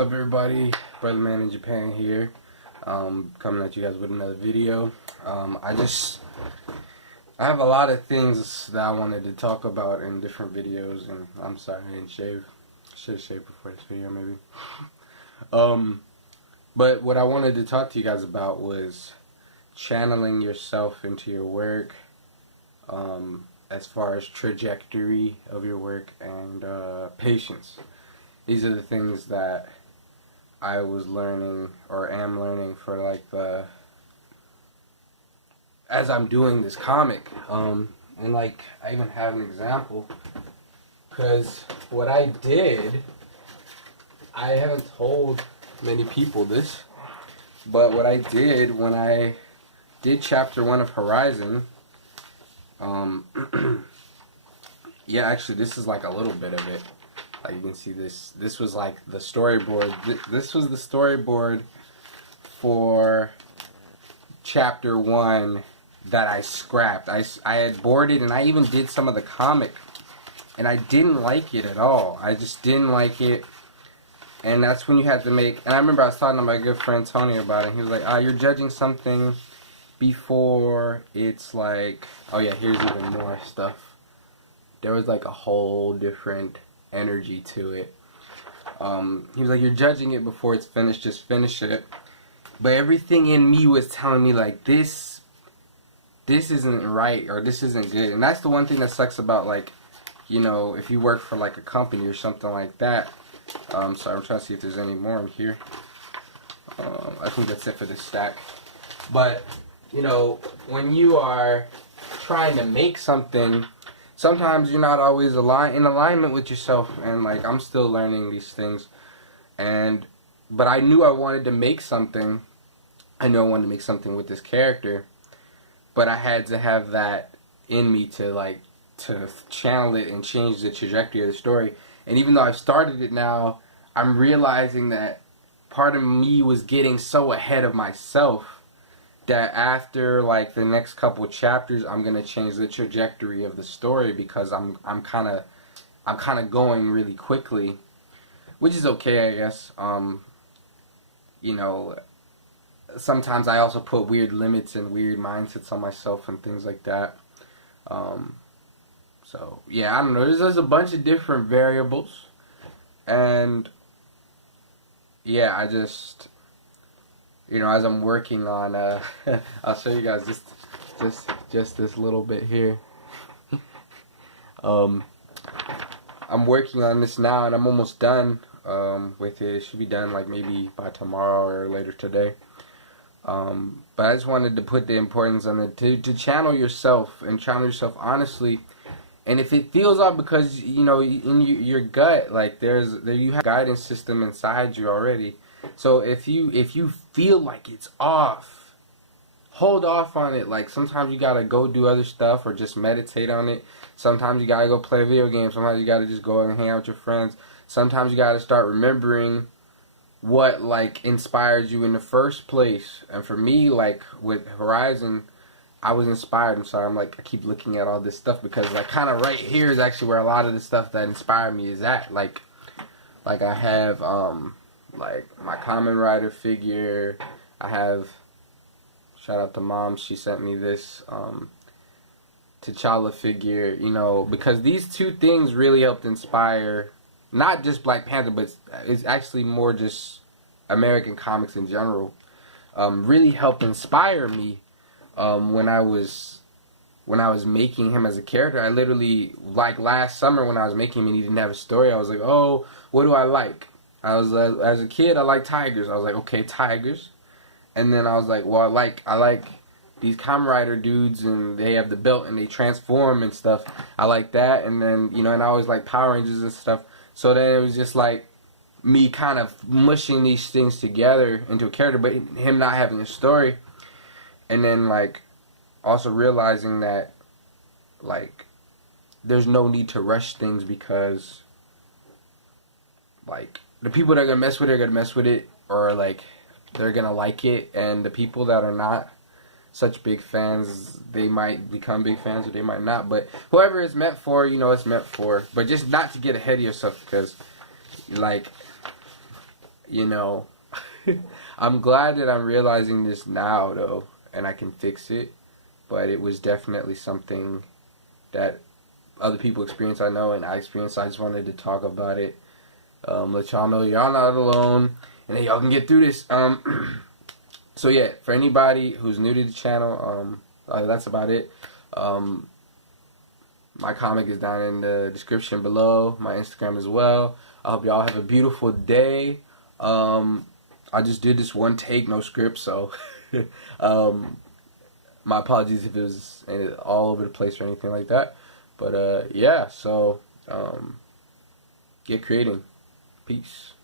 up, everybody? Brother Man in Japan here, coming at you guys with another video. I have a lot of things that I wanted to talk about in different videos, and I'm sorry I didn't shave. Should have shaved before this video, maybe. But what I wanted to talk to you guys about was channeling yourself into your work, as far as trajectory of your work and patience. These are the things that I was learning or am learning for like as I'm doing this comic, and like I even have an example, because what I did, I haven't told many people this, but what I did when I did chapter 1 of Horizon, yeah, actually this is like a little bit of it. Like you can see this was like the storyboard. This was the storyboard for chapter 1 that I scrapped. I had boarded, and I even did some of the comic, and I didn't like it at all. I just didn't like it. And that's when you had to make, and I remember I was talking to my good friend Tony about it. He was like, you're judging something before it's like, oh yeah, here's even more stuff. There was like a whole different energy to it. He was like, you're judging it before it's finished, just finish it. But everything in me was telling me like, this isn't right, or this isn't good. And that's the one thing that sucks about, like, you know, if you work for like a company or something like that. Sorry, I'm trying to see if there's any more in here. I think that's it for this stack. But, you know, when you are trying to make something, sometimes you're not always in alignment with yourself, and like I'm still learning these things. But I knew I wanted to make something. I knew I wanted to make something with this character, but I had to have that in me to channel it and change the trajectory of the story. And even though I've started it now, I'm realizing that part of me was getting so ahead of myself that after like the next couple of chapters, I'm gonna change the trajectory of the story, because I'm kind of going really quickly, which is okay, I guess. You know, sometimes I also put weird limits and weird mindsets on myself and things like that. So yeah, I don't know. There's a bunch of different variables, and yeah, I just, you know, as I'm working on, I'll show you guys just this little bit here. I'm working on this now, and I'm almost done with it. It should be done like maybe by tomorrow or later today. But I just wanted to put the importance on it to channel yourself, and channel yourself honestly. And if it feels off, because you know in your gut, like you have a guidance system inside you already. So if you feel like it's off, hold off on it. Like sometimes you gotta go do other stuff or just meditate on it. Sometimes you gotta go play a video game. Sometimes you gotta just go and hang out with your friends. Sometimes you gotta start remembering what like inspired you in the first place. And for me, like with Horizon, I was inspired. I'm sorry, I keep looking at all this stuff, because like kind of right here is actually where a lot of the stuff that inspired me is at. Like I have like my Kamen Rider figure. I have, shout out to Mom, she sent me this T'Challa figure, you know, because these two things really helped inspire not just Black Panther, but it's actually more just American comics in general. Really helped inspire me. When I was making him as a character, I literally, like last summer when I was making him and he didn't have a story, I was like, oh, what do I like? I was as a kid, I like tigers. I was like, okay, tigers. And then I was like, well, I like these Kamen Rider dudes, and they have the belt and they transform and stuff. I like that. And then, you know, and I always like Power Rangers and stuff. So then it was just like me kind of mushing these things together into a character, but him not having a story. And then, like, also realizing that, like, there's no need to rush things, because, like, the people that are going to mess with it are going to mess with it, or, like, they're going to like it. And the people that are not such big fans, they might become big fans or they might not. But whoever it's meant for, you know, it's meant for. But just not to get ahead of yourself, because, like, you know, I'm glad that I'm realizing this now though, and I can fix it. But it was definitely something that other people experience, I know, and I experienced. I just wanted to talk about it, let y'all know y'all not alone, and that y'all can get through this. So yeah, for anybody who's new to the channel, that's about it. My comic is down in the description below, my Instagram as well. I hope y'all have a beautiful day. I just did this one take, no script, so my apologies if it was all over the place or anything like that. But yeah, so get creating. Peace.